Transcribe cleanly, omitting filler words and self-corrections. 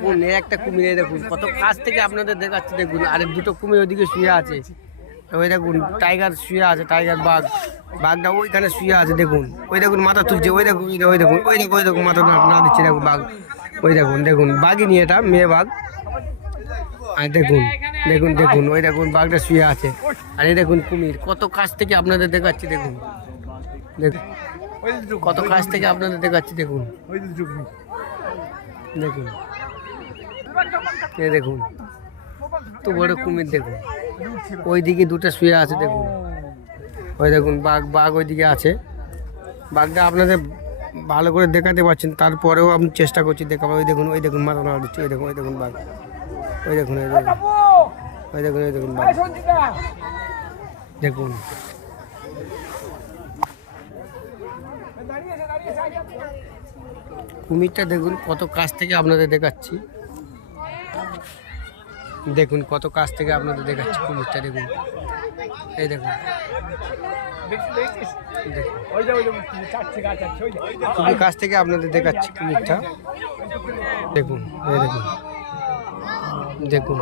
দেখুন একটা কুমির, দেখুন কত কাছ থেকে আপনাদের দেখাচ্ছে। দেখুন আর দুটো কুমির ওইদিকে শুয়ে আছে। ওই দেখুন টাইগার শুয়ে আছে, টাইগার বাঘটা ওইখানে শুয়ে আছে। দেখুন ওই দেখুন মাথা তুলছে, ওই দেখুন ওই দেখুন ওই দেখুন মাথা না দিচ্ছে। দেখুন বাঘ, ওই দেখুন বাঘই নিয়ে, এটা মেয়ে বাঘ। আর দেখুন দেখুন দেখুন ওই দেখুন বাঘটা শুয়ে আছে। আর এই দেখুন কুমির কত কাছ থেকে আপনাদের দেখাচ্ছি। দেখুন দেখুন কত কাছ থেকে আপনাদের দেখাচ্ছি। দেখুন দেখুন এই দেখুন তো বড় কুমির। দেখুন ওইদিকে দুটো শুয়ে আছে। দেখুন ওই দেখুন বাঘ ওইদিকে আছে। বাঘটা আপনাদের ভালো করে দেখাতে পারছেন, তারপরেও আমি চেষ্টা করছি দেখাবো। ওই দেখুন মাথা নাড়া দিচ্ছে। ওই দেখুন বাঘ, ওই দেখুন বাঘ। দেখুন কুমিরটা দেখুন কত কাছ থেকে আপনাদের দেখাচ্ছি। দেখুন কত কাছ থেকে আপনাদের দেখাচ্ছি কুমিরটা। দেখুন এই দেখুন খুবই কাছ থেকে আপনাদের দেখাচ্ছি কুমিরটা। দেখুন এই দেখুন দেখুন